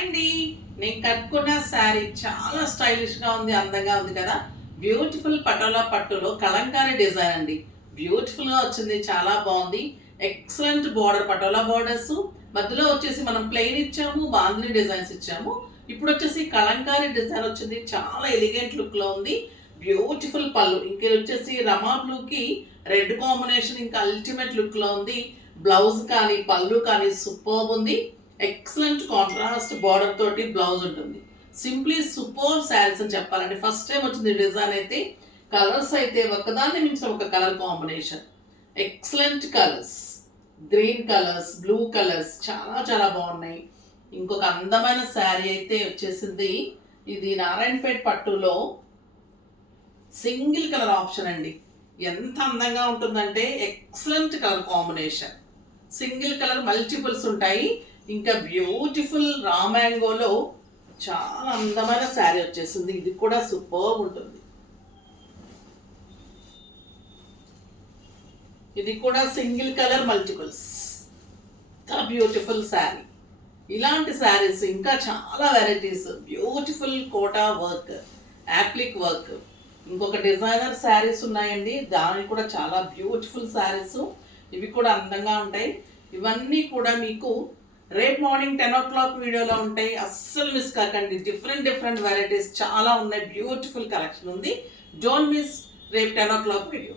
అండి, నేను కట్టుకున్న శారీ చాలా స్టైలిష్గా ఉంది, అందంగా ఉంది కదా. బ్యూటిఫుల్ పటోలా పట్టులో కలంకారీ డిజైన్ అండి. బ్యూటిఫుల్గా వచ్చింది, చాలా బాగుంది. ఎక్సలెంట్ బార్డర్, పటోలా బార్డర్స్ మధ్యలో వచ్చేసి మనం ప్లెయిన్ ఇచ్చాము, బాందిని డిజైన్స్ ఇచ్చాము. ఇప్పుడు వచ్చేసి కలంకారీ డిజైన్ వచ్చింది, చాలా ఎలిగెంట్ లుక్లో ఉంది. బ్యూటిఫుల్ పళ్ళు, ఇంక వచ్చేసి రమా బ్లూకి రెడ్ కాంబినేషన్, ఇంకా అల్టిమేట్ లుక్లో ఉంది. బ్లౌజ్ కానీ పళ్ళు కానీ సూపర్ ఉంది. ఎక్సలెంట్ కాంట్రాస్ట్ బార్డర్ తోటి బ్లౌజ్ ఉంటుంది. సింప్లీ సూపర్ శారీస్ అని చెప్పాలండి. ఫస్ట్ టైం వచ్చింది డిజైన్ అయితే. కలర్స్ అయితే ఒకదాన్ని మించిన ఒక colour combination. Excellent colours, green colours, blue colours చాలా చాలా బాగున్నాయి. ఇంకొక అందమైన శారీ అయితే వచ్చేసింది. ఇది నారాయణపేట పట్టులో సింగిల్ కలర్ ఆప్షన్ అండి. ఎంత అందంగా ఉంటుందంటే excellent colour combination. Single colour multiples ఉంటాయి. ఇంకా బ్యూటిఫుల్ రా మ్యాంగోలో చాలా అందమైన శారీ వచ్చేసింది. ఇది కూడా సూపర్ ఉంటుంది. ఇది కూడా single colour multiples, beautiful sari. ఇలాంటి శారీస్ ఇంకా చాలా varieties. Beautiful Kota work, applique work. ఇంకొక డిజైనర్ శారీస్ ఉన్నాయండి, దాని కూడా చాలా బ్యూటిఫుల్ శారీస్. ఇవి కూడా అందంగా ఉంటాయి. ఇవన్నీ కూడా మీకు రేపు మార్నింగ్ 10 o'clock వీడియోలో ఉంటాయి, అస్సలు మిస్ కాకండి. డిఫరెంట్ వెరైటీస్ చాలా ఉన్నాయి, బ్యూటిఫుల్ కలెక్షన్ ఉంది. డోంట్ మిస్ రేపు 10 o'clock వీడియో.